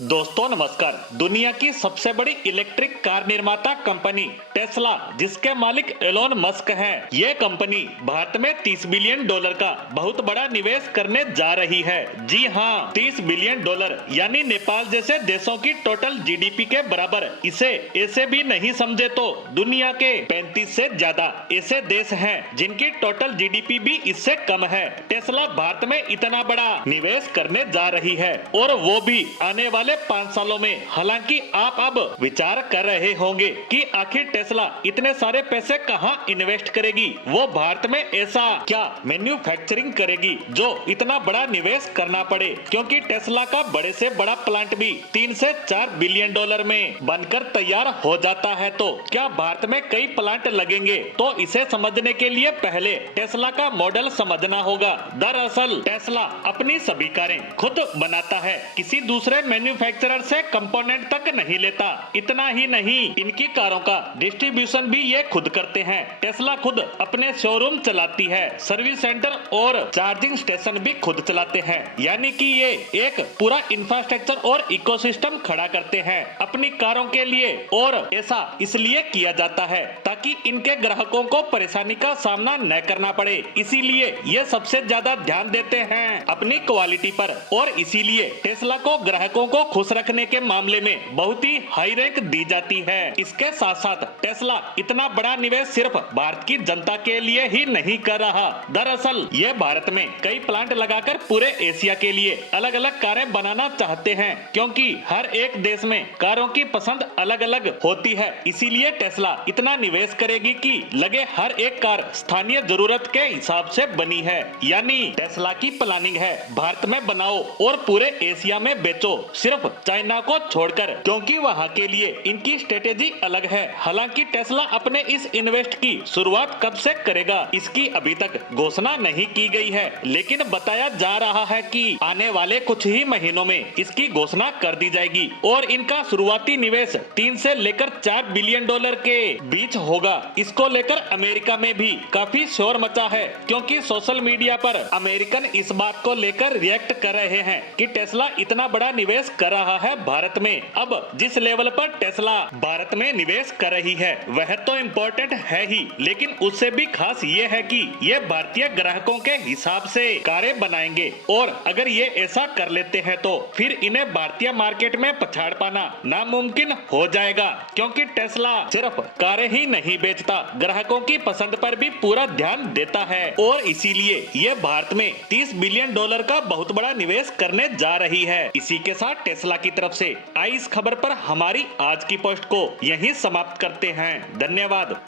दोस्तों नमस्कार। दुनिया की सबसे बड़ी इलेक्ट्रिक कार निर्माता कंपनी टेस्ला, जिसके मालिक एलोन मस्क हैं, ये कंपनी भारत में $30 बिलियन का बहुत बड़ा निवेश करने जा रही है। जी हाँ, $30 बिलियन, यानी नेपाल जैसे देशों की टोटल जीडीपी के बराबर। इसे ऐसे भी नहीं समझे तो दुनिया के 35 से ज्यादा ऐसे देश हैं जिनकी टोटल जीडीपी भी इससे कम है। टेस्ला भारत में इतना बड़ा निवेश करने जा रही है, और वो भी आने वाले 5 सालों में। हालांकि आप अब विचार कर रहे होंगे कि आखिर टेस्ला इतने सारे पैसे कहां इन्वेस्ट करेगी, वो भारत में ऐसा क्या मैन्युफैक्चरिंग करेगी जो इतना बड़ा निवेश करना पड़े। क्योंकि टेस्ला का बड़े से बड़ा प्लांट भी $3 से $4 बिलियन में बनकर तैयार हो जाता है। तो क्या भारत में कई प्लांट लगेंगे? तो इसे समझने के लिए पहले टेस्ला का मॉडल समझना होगा। दरअसल टेस्ला अपनी सभी कारें खुद बनाता है, किसी दूसरे मैन्युफैक्चरर से कंपोनेंट तक नहीं लेता। इतना ही नहीं, इनकी कारों का डिस्ट्रीब्यूशन भी ये खुद करते हैं। टेस्ला खुद अपने शोरूम चलाती है, सर्विस सेंटर और चार्जिंग स्टेशन भी खुद चलाते हैं। यानी कि ये एक पूरा इंफ्रास्ट्रक्चर और इकोसिस्टम खड़ा करते हैं अपनी कारों के लिए। और ऐसा इसलिए किया जाता है ताकि इनके ग्राहकों को परेशानी का सामना न करना पड़े। इसीलिए ये सबसे ज्यादा ध्यान देते हैं अपनी क्वालिटी पर, और इसीलिए टेस्ला को ग्राहकों को खुश रखने के मामले में बहुत ही हाई रैंक दी जाती है। इसके साथ साथ टेस्ला इतना बड़ा निवेश सिर्फ भारत की जनता के लिए ही नहीं कर रहा। दरअसल ये भारत में कई प्लांट लगाकर पूरे एशिया के लिए अलग अलग कारें बनाना चाहते हैं, क्योंकि हर एक देश में कारों की पसंद अलग अलग होती है। इसीलिए टेस्ला इतना निवेश करेगी कि लगे हर एक कार स्थानीय जरूरत के हिसाब से बनी है। यानी टेस्ला की प्लानिंग है भारत में बनाओ और पूरे एशिया में बेचो, सिर्फ चाइना को छोड़कर, क्योंकि वहां के लिए इनकी स्ट्रेटेजी अलग है। हालांकि टेस्ला अपने इस इन्वेस्ट की शुरुआत कब से करेगा, इसकी अभी तक घोषणा नहीं की गई है, लेकिन बताया जा रहा है कि आने वाले कुछ ही महीनों में इसकी घोषणा कर दी जाएगी। और इनका शुरुआती निवेश $3 से लेकर $4 बिलियन के बीच होगा। इसको लेकर अमेरिका में भी काफी शोर मचा है, क्योंकि सोशल मीडिया पर अमेरिकन इस बात को लेकर रिएक्ट कर रहे हैं कि टेस्ला इतना बड़ा निवेश कर रहा है भारत में। अब जिस लेवल पर टेस्ला भारत में निवेश कर रही है वह तो इम्पोर्टेंट है ही, लेकिन उससे भी खास ये है कि ये भारतीय ग्राहकों के हिसाब से कारें बनाएंगे। और अगर ये ऐसा कर लेते हैं तो फिर इन्हें भारतीय मार्केट में पछाड़ पाना नामुमकिन हो जाएगा, क्योंकि टेस्ला सिर्फ कारें ही नहीं बेचता, ग्राहकों की पसंद पर भी पूरा ध्यान देता है। और इसीलिए ये भारत में $30 बिलियन का बहुत बड़ा निवेश करने जा रही है। इसी के साथ टेस्ला की तरफ से आई इस खबर पर हमारी आज की पोस्ट को यहीं समाप्त करते हैं। धन्यवाद।